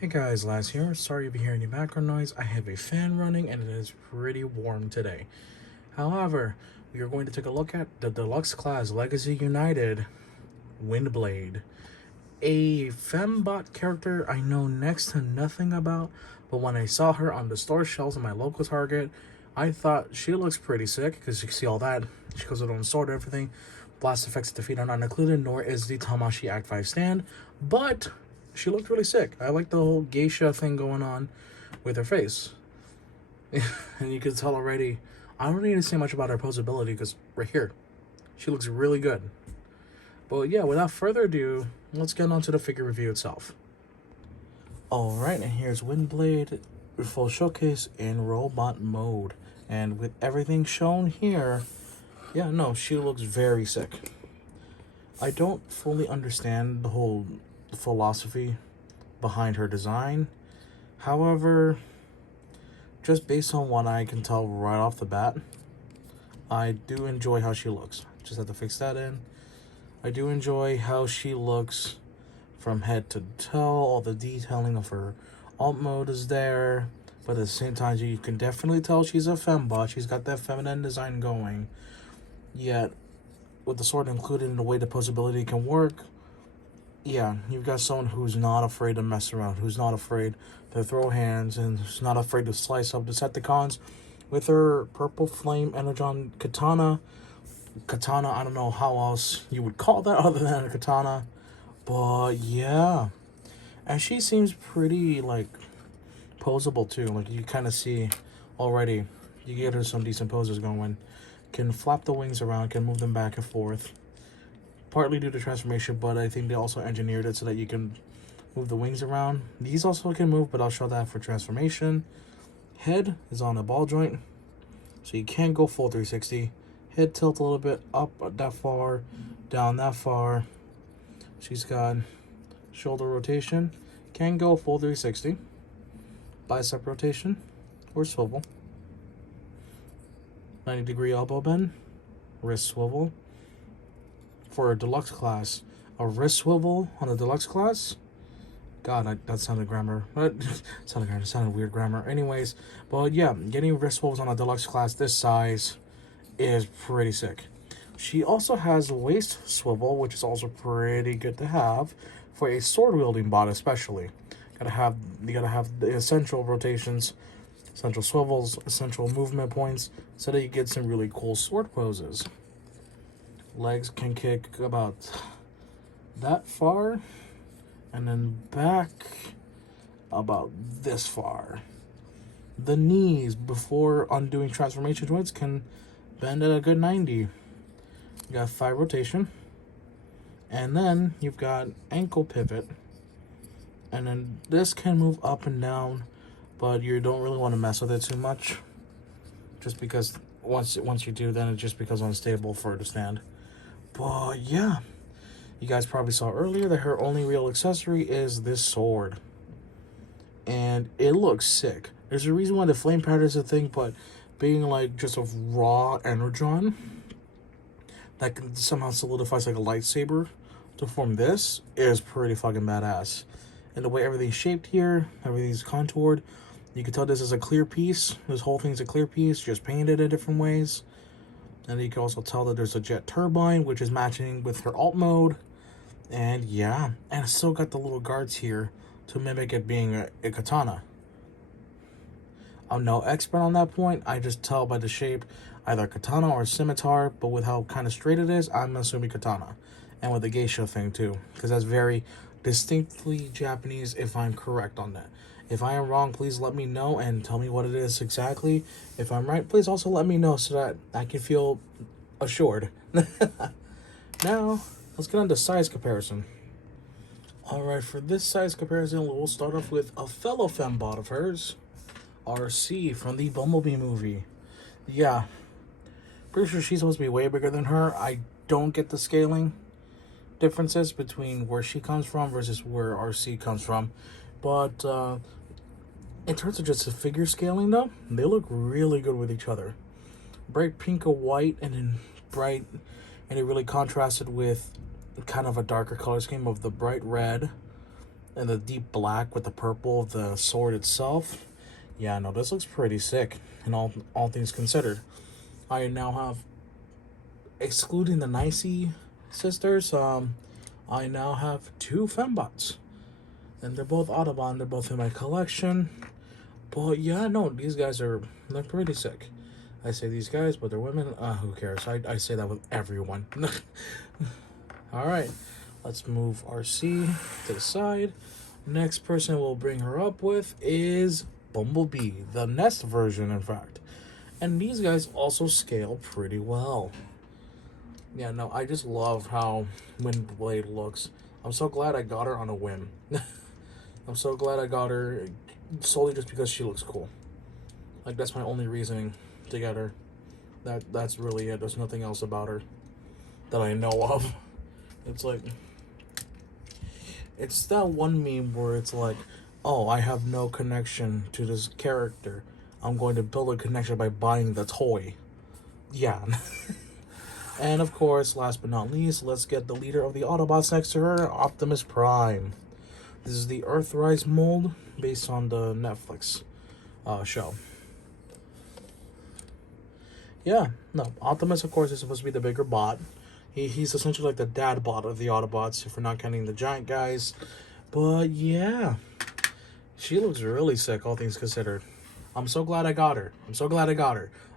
Hey guys, Laz here. Sorry if you hear any background noise. I have a fan running and it is pretty warm today. However, we are going to take a look at the Deluxe Class Legacy United Windblade. A FEMBOT character I know next to nothing about, but when I saw her on the store shelves in my local Target, I thought she looks pretty sick because you can see all that. She goes with her own sword and everything. Blast effects at defeat are not included, nor is the Tamashi Act 5 stand, but she looked really sick. I like the whole geisha thing going on with her face. And you can tell already, I don't need to say much about her posability because right here, she looks really good. But yeah, without further ado, let's get on to the figure review itself. Alright, and here's Windblade full showcase in robot mode. And with everything shown here, yeah, no, she looks very sick. I don't fully understand the whole philosophy behind her design. However, just based on what I can tell right off the bat, I do enjoy how she looks. Just have to fix that in. I do enjoy how she looks from head to toe. All the detailing of her alt mode is there. But at the same time, you can definitely tell she's a fembot. She's got that feminine design going. Yet, with the sword included in the way the posability can work, yeah, you've got someone who's not afraid to mess around, who's not afraid to throw hands, and who's not afraid to slice up Decepticons with her purple flame energon katana. Katana, I don't know how else you would call that other than a katana. But yeah. And she seems pretty, like, posable too. Like, you kind of see already. You get her some decent poses going. Can flap the wings around, can move them back and forth. Partly due to transformation, but I think they also engineered it so that you can move the wings around. These also can move, but I'll show that for transformation. Head is on a ball joint, so you can't go full 360. Head tilt a little bit up that far, down that far. She's got shoulder rotation, can go full 360. Bicep rotation or swivel. 90-degree elbow bend, wrist swivel. For a deluxe class, a wrist swivel on a deluxe class. God, that sounded grammar. Sounded weird grammar. Anyways, but yeah, getting wrist swivels on a deluxe class this size is pretty sick. She also has a waist swivel, which is also pretty good to have for a sword wielding bot, especially. You gotta have the essential rotations, essential swivels, essential movement points, so that you get some really cool sword poses. Legs can kick about that far, and then back about this far. The knees, before undoing transformation joints, can bend at a good 90. You got thigh rotation, and then you've got ankle pivot, and then this can move up and down, but you don't really want to mess with it too much, just because once you do, then it just becomes unstable for it to stand. But yeah, you guys probably saw earlier that her only real accessory is this sword. And it looks sick. There's a reason why the flame pattern is a thing, but being like just a raw energon that can somehow solidifies like a lightsaber to form this is pretty fucking badass. And the way everything's shaped here, everything's contoured, you can tell this is a clear piece. This whole thing's a clear piece, just painted in different ways. And you can also tell that there's a jet turbine, which is matching with her alt mode. And yeah, and it's still got the little guards here to mimic it being a katana. I'm no expert on that point. I just tell by the shape, either katana or scimitar, but with how kind of straight it is, I'm assuming katana. And with the geisha thing too, because that's very distinctly Japanese if I'm correct on that. If I am wrong, please let me know and tell me what it is exactly. If I'm right, please also let me know so that I can feel assured. Now, let's get on to size comparison. Alright, for this size comparison, we'll start off with a fellow fembot of hers, RC from the Bumblebee movie. Yeah, pretty sure she's supposed to be way bigger than her. I don't get the scaling differences between where she comes from versus where RC comes from. But in terms of just the figure scaling though, they look really good with each other. Bright pink or white, and then bright, and it really contrasted with kind of a darker color scheme of the bright red and the deep black with the purple of the sword itself. Yeah, no, this looks pretty sick. And all things considered, I now have, excluding the Nicey sisters, I now have 2 fembots, and they're both Audubon. They're both in my collection. But yeah, no, they're pretty sick. I say these guys, but they're women. Who cares? I say that with everyone. All right, let's move RC to the side. Next person we'll bring her up with is Bumblebee, the Nest version, in fact. And these guys also scale pretty well. Yeah, no, I just love how Windblade looks. I'm so glad I got her on a whim. I'm so glad I got her solely just because she looks cool. Like, that's my only reasoning to get her. That's really it. There's nothing else about her that I know of. It's like, it's that one meme where it's like, oh, I have no connection to this character. I'm going to build a connection by buying the toy. Yeah. And of course, last but not least, let's get the leader of the Autobots next to her, Optimus Prime. This is the Earthrise mold based on the Netflix show. Yeah, no, Optimus, of course, is supposed to be the bigger bot. He's essentially like the dad bot of the Autobots, if we're not counting the giant guys. But yeah, she looks really sick, all things considered. I'm so glad I got her.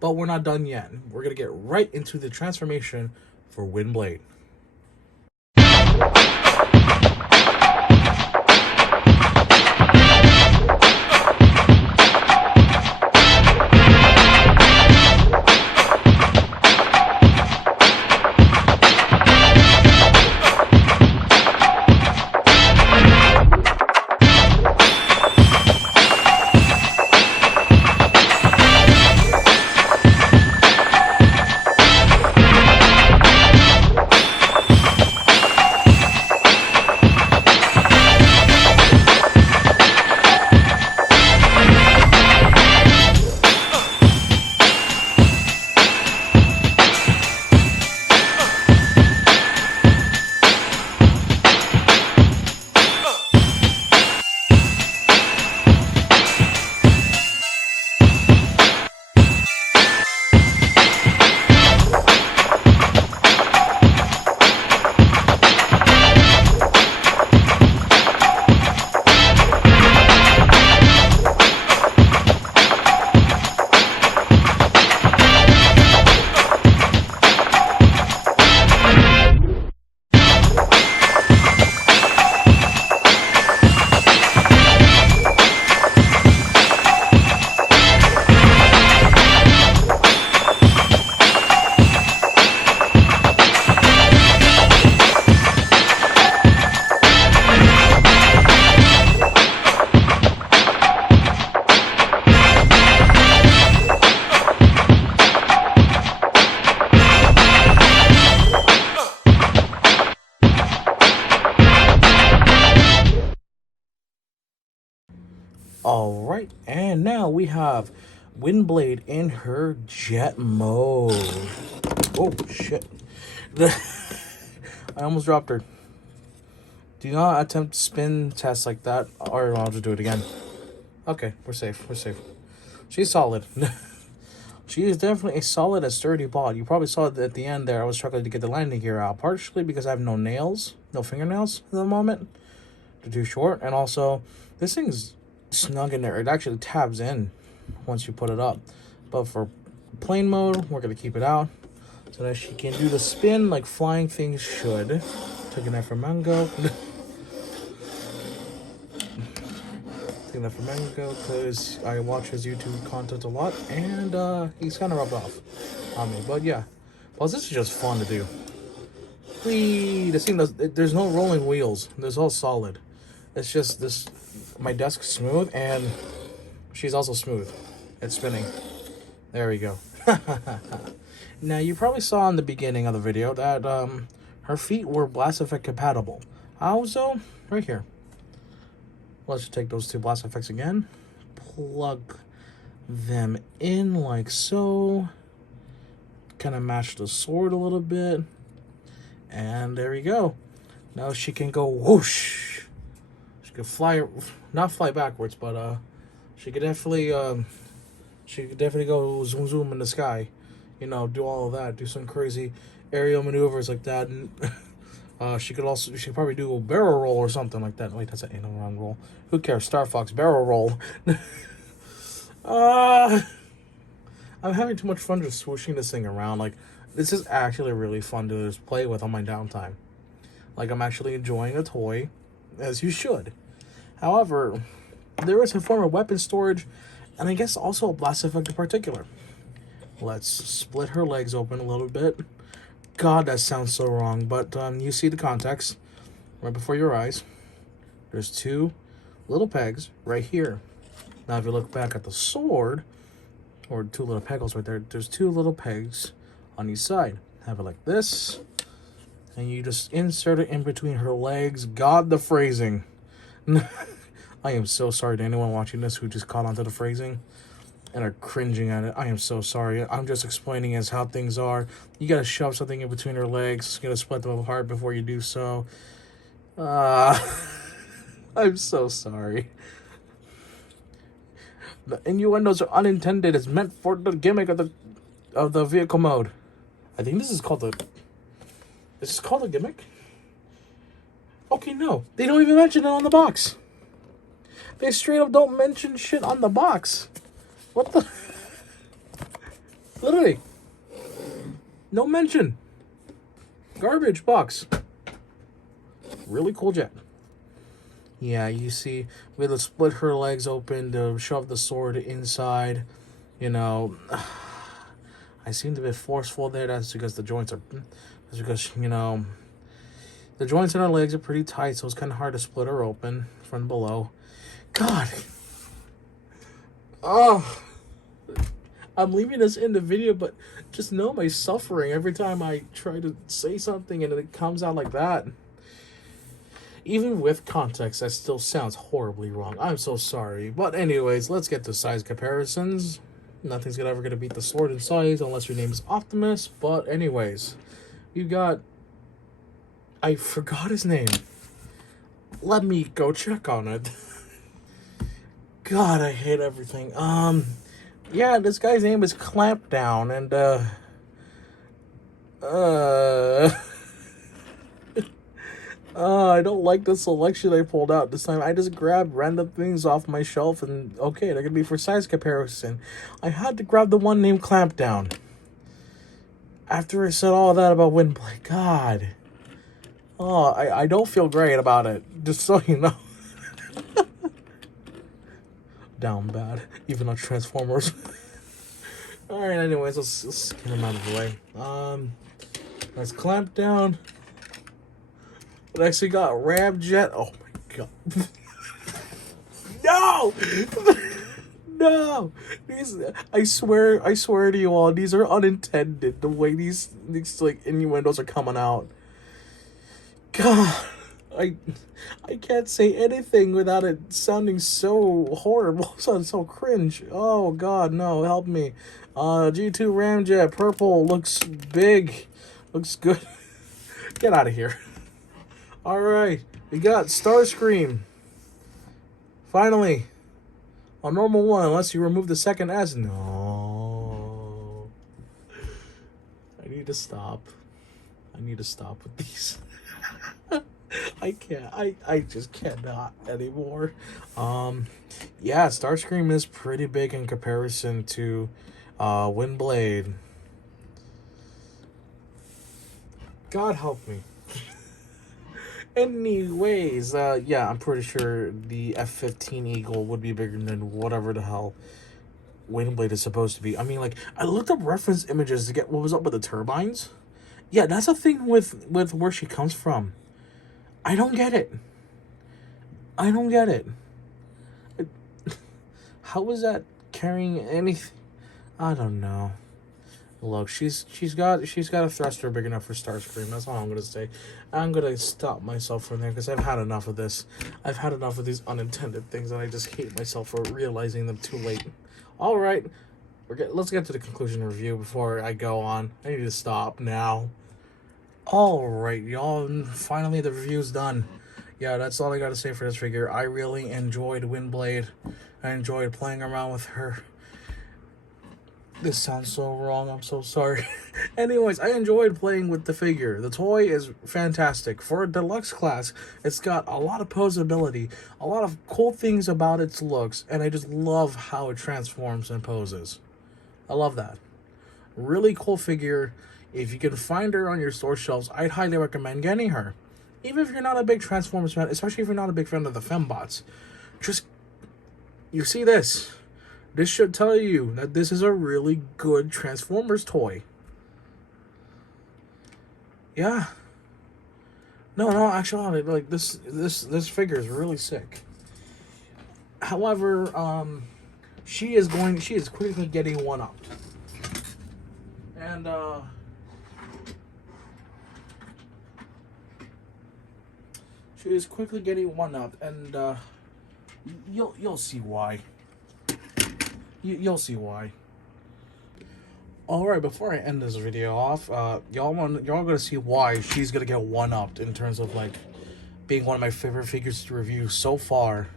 But we're not done yet. We're going to get right into the transformation for Windblade. Alright, and now we have Windblade in her jet mode. Oh, shit. I almost dropped her. Do not attempt spin tests like that, or I'll just do it again. Okay, we're safe. She's solid. She is definitely a solid and sturdy bot. You probably saw it at the end there. I was struggling to get the landing gear out, partially because I have no fingernails at the moment. They're too short, and also, this thing's snug in there. It actually tabs in once you put it up. But for plane mode, we're going to keep it out so that she can do the spin like flying things should. Taking that from Mango. Taking that from Mango because I watch his YouTube content a lot, and he's kind of rubbed off on me. But yeah, plus this is just fun to do. This thing there's no rolling wheels. It's all solid. It's just this. My desk's smooth, and she's also smooth. It's spinning. There we go. Now, you probably saw in the beginning of the video that her feet were Blast Effect compatible. How so? Right here. Let's take those 2 Blast Effects again. Plug them in like so. Kind of match the sword a little bit. And there we go. Now she can go whoosh. could fly, not fly backwards, but she could definitely go zoom zoom in the sky, you know, do all of that, do some crazy aerial maneuvers like that, and she could probably do a barrel roll or something like that. Wait, that's an anal round roll. Who cares? Star Fox barrel roll. I'm having too much fun just swooshing this thing around. Like, this is actually really fun to just play with on my downtime. Like, I'm actually enjoying a toy, as you should. However, there is a form of weapon storage, and I guess also a blast effect in particular. Let's split her legs open a little bit. God, that sounds so wrong, but you see the context right before your eyes. There's two little pegs right here. Now, if you look back at the sword, or two little pegels right there, there's two little pegs on each side. Have it like this, and you just insert it in between her legs. God, the phrasing. I am so sorry to anyone watching this who just caught onto the phrasing and are cringing at it. I am so sorry. I'm just explaining as how things are. You gotta shove something in between her legs. You gotta split them apart before you do so. I'm so sorry. The innuendos are unintended. It's meant for the gimmick of the vehicle mode. I think this is called the... This is called a gimmick? Okay, no. They don't even mention it on the box. They straight up don't mention shit on the box. What the... Literally. No mention. Garbage box. Really cool jet. Yeah, you see, we had to split her legs open to shove the sword inside. You know, I seemed a bit forceful there. That's because the joints are... That's because, you know, the joints in her legs are pretty tight, so it's kind of hard to split her open from below. God. Oh. I'm leaving this in the video, but just know my suffering every time I try to say something and it comes out like that. Even with context, that still sounds horribly wrong. I'm so sorry. But anyways, let's get to size comparisons. Nothing's ever going to beat the sword in size unless your name is Optimus. But anyways, you got... I forgot his name. Let me go check on it. God, I hate everything. Yeah, this guy's name is Clampdown, and, I don't like the selection I pulled out this time. I just grabbed random things off my shelf, and, okay, they're gonna be for size comparison. I had to grab the one named Clampdown. After I said all that about Windblade, God. Oh, I don't feel great about it, just so you know. Down bad, even on Transformers. Alright, anyways, let's get him out of the way. Let's clamp down. We actually got Ramjet. Oh my god. No! No! These, I swear to you all, these are unintended. The way these like innuendos are coming out. God. I can't say anything without it sounding so horrible, so cringe. Oh god, no, help me. G2 Ramjet, purple, looks big, looks good. Get out of here. Alright, we got Starscream. Finally. A normal one, unless you remove the second S. No. I need to stop. I need to stop with these. I can't. I just cannot anymore. Yeah, Starscream is pretty big in comparison to Windblade. God help me. Anyways, yeah, I'm pretty sure the F-15 Eagle would be bigger than whatever the hell Windblade is supposed to be. I mean, like, I looked up reference images to get what was up with the turbines. Yeah, that's a thing with where she comes from. I don't get it. I don't get it. How is that carrying anything? I don't know. Look, she's got a thruster big enough for Starscream. That's all I'm gonna say. I'm gonna stop myself from there because I've had enough of this. I've had enough of these unintended things, and I just hate myself for realizing them too late. All right, let's get to the conclusion review before I go on. I need to stop now. All right, y'all. Finally, the review's done. yeah, that's all I gotta say for this figure. I really enjoyed Windblade. I enjoyed playing around with her. This sounds so wrong, I'm so sorry. Anyways, I enjoyed playing with the figure. The toy is fantastic. For a deluxe class, it's got a lot of posability, a lot of cool things about its looks, and I just love how it transforms and poses. I love that. Really cool figure. If you can find her on your store shelves, I'd highly recommend getting her. Even if you're not a big Transformers fan, especially if you're not a big fan of the FEMBOTs, just, you see this. This should tell you that this is a really good Transformers toy. Yeah. No, actually, like this figure is really sick. However, she is quickly getting one upped. And she is quickly getting one upped, and you'll see why. You'll see why. Alright, before I end this video off, y'all gonna see why she's gonna get one-upped in terms of, like, being one of my favorite figures to review so far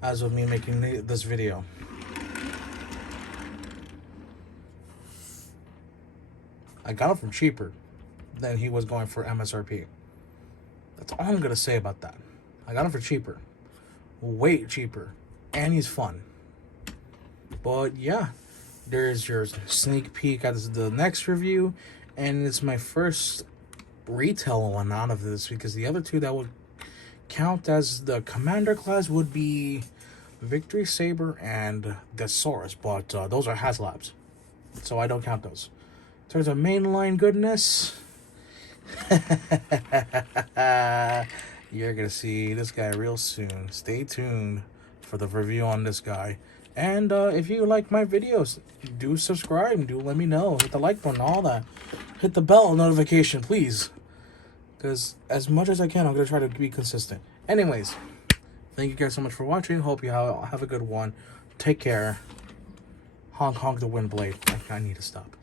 as of me making this video. I got him from cheaper than he was going for MSRP. That's all I'm gonna say about that. I got him for cheaper. Way cheaper. And he's fun. But yeah, there's your sneak peek at the next review, and it's my first retail one out of this, because the other two that would count as the Commander class would be Victory Saber and Desaurus, but those are HasLabs, so I don't count those. In terms of mainline goodness, you're gonna see this guy real soon. Stay tuned for the review on this guy. And if you like my videos, do subscribe and do let me know. Hit the like button, all that. Hit the bell notification, please. Because as much as I can, I'm going to try to be consistent. Anyways, thank you guys so much for watching. Hope you have a good one. Take care. Honk honk the Windblade. I need to stop.